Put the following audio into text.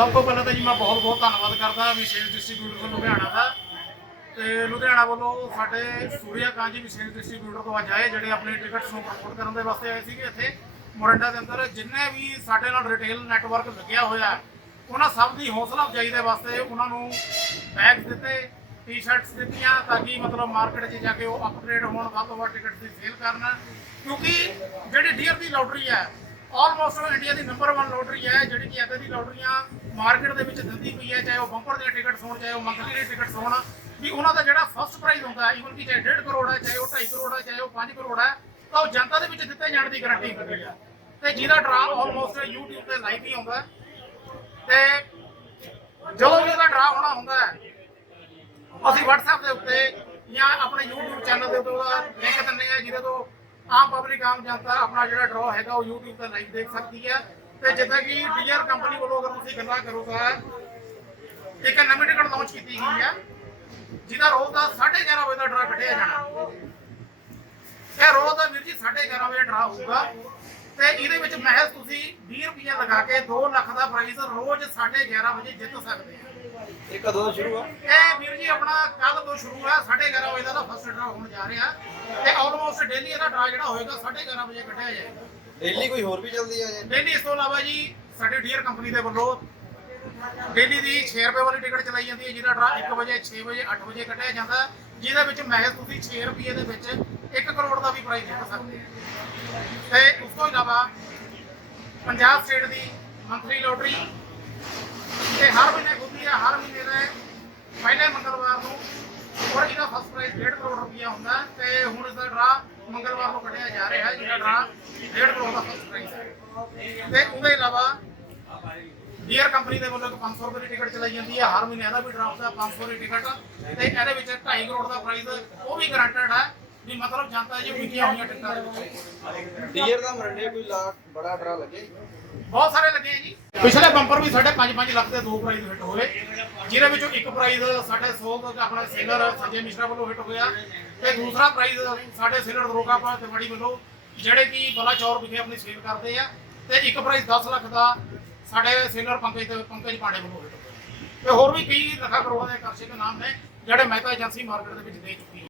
ਸਭ ਤੋਂ ਪਹਿਲਾਂ ਤਾਂ ਜੀ ਮੈਂ ਬਹੁਤ ਬਹੁਤ ਧੰਨਵਾਦ ਕਰਦਾ ਵਿਸ਼ੇਸ਼ ਸੇਲ ਡਿਸਟ੍ਰੀਬਿਊਟਰ ਲੁਧਿਆਣਾ ਦਾ। ਤੇ ਲੁਧਿਆਣਾ ਵੱਲੋਂ ਸਾਡੇ ਸੂਰਿਆ ਕਾਂਜੀ ਵੀ ਸੇਲ ਡਿਸਟ੍ਰੀਬਿਊਟਰ ਤੋਂ ਅੱਜ ਆਏ, ਜਿਹੜੇ ਆਪਣੇ ਟਿਕਟਸ ਨੂੰ ਪ੍ਰਮੋਟ ਕਰਨ ਦੇ ਵਾਸਤੇ ਆਏ ਸੀਗੇ ਇੱਥੇ ਮੋਰਿੰਡਾ ਦੇ ਅੰਦਰ। ਜਿੰਨੇ ਵੀ ਸਾਡੇ ਨਾਲ ਰਿਟੇਲ ਨੈਟਵਰਕ ਲੱਗਿਆ ਹੋਇਆ, ਉਹਨਾਂ ਸਭ ਦੀ ਹੌਸਲਾ ਅਫਜ਼ਾਈ ਦੇ ਵਾਸਤੇ ਉਹਨਾਂ ਨੂੰ ਬੈਗ ਦਿੱਤੇ ਟੀ-ਸ਼ਰਟਸ ਦਿੱਤੀਆਂ ਤਾਂ ਕਿ ਮਤਲਬ ਮਾਰਕੀਟ 'ਚ ਜਾ ਕੇ ਉਹ ਅਪਗ੍ਰੇਡ ਹੋਣ, ਵੱਧ ਤੋਂ ਵੱਧ ਟਿਕਟ ਦੀ ਸੇਲ ਕਰਨ। ਕਿਉਂਕਿ ਜਿਹੜੀ ਡੀਅਰ ਦੀ ਲੋਟਰੀ ਹੈ ਆਲਮੋਸਟ ਇੰਡੀਆ ਦੀ ਨੰਬਰ 1 ਲੋਟਰੀ ਹੈ, ਜਿਹੜੀ ਕਿ ਇੱਦਾਂ ਦੀ ਲੋਟਰੀਆਂ ਮਾਰਕੀਟ ਦੇ ਵਿੱਚ ਦਿੰਦੀ ਪਈ ਹੈ, ਚਾਹੇ ਉਹ ਬੰਪਰ ਦੀਆਂ ਟਿਕਟਸ ਹੋਣ, ਚਾਹੇ ਉਹ ਮੰਥਲੀ ਦੀ ਟਿਕਟਸ ਹੋਣ, ਵੀ ਉਹਨਾਂ ਦਾ ਜਿਹੜਾ ਫਸਟ ਪ੍ਰਾਈਜ਼ ਹੁੰਦਾ ਹੈ ਈਵਨ ਕਿ ਚਾਹੇ 1.5 ਕਰੋੜ ਹੈ, ਚਾਹੇ ਉਹ 2.5 ਕਰੋੜ ਹੈ, ਚਾਹੇ ਉਹ 5 ਕਰੋੜ ਹੈ, ਤਾਂ ਉਹ ਜਨਤਾ ਦੇ ਵਿੱਚ ਦਿੱਤੇ ਜਾਣ ਦੀ ਗਾਰੰਟੀ ਹੁੰਦੀ ਹੈ। ਤੇ ਜਿਹਦਾ ਡਰਾ ਆਲਮੋਸਟ YouTube ਤੇ ਲਾਈਵ ਹੀ ਹੁੰਦਾ ਤੇ ਜਦੋਂ ਵੀ ਡਰਾ ਹੋਣਾ ਹੁੰਦਾ ਹੈ, ਅਸੀਂ WhatsApp ਦੇ ਉੱਤੇ ਜਾਂ ਆਪਣੇ YouTube ਚੈਨਲ ਦੇ ਉੱਤੇ ਉਹਦਾ ਲਿੰਕ ਦਿੰਦੇ ਆ ਜਿਹਦੇ ਤੋਂ ਆਮ ਪਬਲਿਕ ਆਮ ਜਨਤਾ ਆਪਣਾ ਜਿਹੜਾ ਡਰਾ ਹੈਗਾ, ਉਹ YouTube ਤੇ ਲਾਈਵ ਦੇਖ ਸਕਦੀ ਹੈ। ਤੇ ਜਿੱਦਾਂ ਕਿ ਡੀਆਰ ਕੰਪਨੀ ਵੱਲੋਂ ਅਗਰ ਤੁਸੀਂ ਗੱਲਾਂ ਕਰੋ ਤਾਂ ਇੱਕ ਨਵੀਂ ਟਿਕਟ ਲਾਂਚ ਕੀਤੀ ਗਈ ਹੈ ਜਿਹਦਾ ਰੋਜ਼ ਦਾ 11:30 ਵਜੇ ਦਾ ਡਰਾ ਕੱਢਿਆ ਜਾਣਾ। ਇਹ ਰੋਜ਼ ਦਾ ਵੀਰ ਜੀ 11:30 ਵਜੇ ਡਰਾ ਹੋਊਗਾ ਤੇ ਇਹਦੇ ਵਿੱਚ ਮਹਿਜ਼ ਤੁਸੀਂ 20 ਰੁਪਏ ਲਗਾ ਕੇ 2 ਲੱਖ ਦਾ ਪ੍ਰਾਈਜ਼ ਰੋਜ਼ 11:30 ਵਜੇ ਜਿੱਤ ਸਕਦੇ ਆ। ਇਹ ਕਦੋਂ ਤੋਂ ਸ਼ੁਰੂ ਆ? ਇਹ ਵੀਰ ਜੀ ਆਪਣਾ ਕੱਲ ਤੋਂ ਸ਼ੁਰੂ ਹੈ 11:30 ਵਜੇ ਦਾ ਫਸਟ ਡਰਾ ਹੋਣ ਜਾ ਰਿਹਾ ਤੇ ਆਲਮੋਸਟ ਡੇਲੀ ਇਹਦਾ ਡਰਾ ਜਿਹੜਾ ਹੋਏਗਾ 11:30 ਵਜੇ ਕੱਢਿਆ ਜਾਏਗਾ। ਡੇਲੀ ਕੋਈ ਹੋਰ ਵੀ ਚੱਲਦੀ ਆ ਜੀ? ਡੇਲੀ ਇਸ ਤੋਂ ਇਲਾਵਾ ਜੀ, ਸਾਡੇ ਡੀਅਰ ਕੰਪਨੀ ਦੇ ਵੱਲੋਂ ਡੇਲੀ ਦੀ 6 ਰੁਪਏ ਵਾਲੀ ਟਿਕਟ ਚਲਾਈ ਜਾਂਦੀ ਹੈ, ਜਿਹਦਾ ਡਰਾ 1 ਵਜੇ 6 ਵਜੇ 8 ਵਜੇ ਕੱਢਿਆ ਜਾਂਦਾ, ਜਿਹਦੇ ਵਿੱਚ ਮਹਿਜ਼ ਤੁਸੀਂ 6 ਰੁਪਏ ਦੇ ਵਿੱਚ 1 ਕਰੋੜ ਦਾ ਵੀ ਪ੍ਰਾਈਜ਼ ਜਿੱਤ ਸਕਦੇ ਹੋ। ਤੇ ਉਸ ਤੋਂ ਇਲਾਵਾ ਪੰਜਾਬ ਸਟੇਟ ਦੀ ਮੰਥਲੀ ਲੋਟਰੀ ਤੇ ਹਰ ਮਹੀਨੇ ਖੁੱਲਦੀ ਹੈ, ਹਰ ਮਹੀਨੇ ਦੇ ਪਹਿਲੇ ਮੰਗਲਵਾਰ ਨੂੰ ਔਰ ਇਹਦਾ ਫਸਟ ਪ੍ਰਾਈਜ਼ 1.5 ਕਰੋੜ ਰੁਪਇਆ ਹੁੰਦਾ ਹੈ ਤੇ ਹੁਣ ਇਸ ਦਾ ਡਰਾ ਮੰਗਲਵਾਰ ਨੂੰ ਕੱਢਿਆ ਜਾ ਰਿਹਾ ਹੈ ਜਿਹਦਾ ਡਰਾ 1.5 ਕਰੋੜ ਦਾ ਫਸਟ ਪ੍ਰਾਈਜ਼ ਹੈ। ਤੇ ਉਹਦੇ ਇਲਾਵਾ ਡੀਅਰ ਕੰਪਨੀ ਦੇ ਵੱਲੋਂ ਇੱਕ 500 ਰੁਪਏ ਦੀ ਟਿਕਟ ਚਲਾਈ ਜਾਂਦੀ ਹੈ। ਹਰ ਮਹੀਨੇ ਇਹਦਾ ਵੀ ਡਰਾ ਹੁੰਦਾ 500 ਦੀ ਟਿਕਟ। ਤੇ ਇਹਦੇ ਵਿੱਚ 2.5 ਕਰੋੜ ਦਾ ਪ੍ਰਾਈਜ਼ ਉਹ ਵੀ ਗਰੰਟਡ ਹੈ। ਮਤਲਬ ਜਨਤਾ ਜੀ ਵਿਕੀਆਂ ਹੋਈਆਂ ਟਿਕਟਾਂ ਦੇ ਵਿੱਚ। ਡੀਅਰ ਦਾ ਮਰੰਡੇ ਕੋਈ ਲਾ ਬੜਾ ਡਰਾ ਲੱਗੇ। ਬਹੁਤ ਸਾਰੇ ਲੱਗੇ ਜੀ। ਪਿਛਲੇ ਬੰਪਰ ਵੀ ਸਾਡੇ 5-5 ਲੱਖ ਦੇ ਦੋ ਪ੍ਰਾਈਜ਼ ਹਿੱਟ ਹੋਏ। ਜਿਹਦੇ ਵਿੱਚੋਂ ਇੱਕ ਪ੍ਰਾਈਜ਼ ਸਾਡੇ 100 ਦਾ ਆਪਣਾ ਸੇਲਰ ਸੰਜੇ ਮਿਸ਼ਰਾ ਵੱਲੋਂ ਹਿੱਟ ਹੋਇਆ। ਤੇ ਦੂਸਰਾ ਪ੍ਰਾਈਜ਼ ਸਾਡੇ ਸੇਲਰ ਦਰੋਗਾ ਪਾ ਤਿਵਾੜੀ ਵੱਲੋਂ ਜਿਹੜੇ ਕਿ ਬਲਾ ਚੌਰ ਵਿਖੇ ਆਪਣੀ ਸੇਲ ਕਰਦੇ ਆ। ਤੇ ਇੱਕ ਪ੍ਰਾਈਜ਼ 10 ਲੱਖ ਦਾ ਸਾਡੇ ਸੇਲਰ ਪੰਕਜ ਤੇ ਪੰਕਜ ਪਾਂਡੇ ਵੱਲੋਂ ਹਿੱਟ ਹੋਇਆ। ਤੇ ਹੋਰ ਵੀ ਕਈ ਲੱਖਾਂ ਕਰੋੜਾਂ ਦੇ ਕਰਸ਼ੇ ਦੇ ਨਾਮ ਨੇ ਜਿਹੜੇ ਮਹਿਤਾ ਏਜੰਸੀ ਮਾਰਕੀਟ ਦੇ ਵਿੱਚ ਦੇ ਚੁੱਕੀ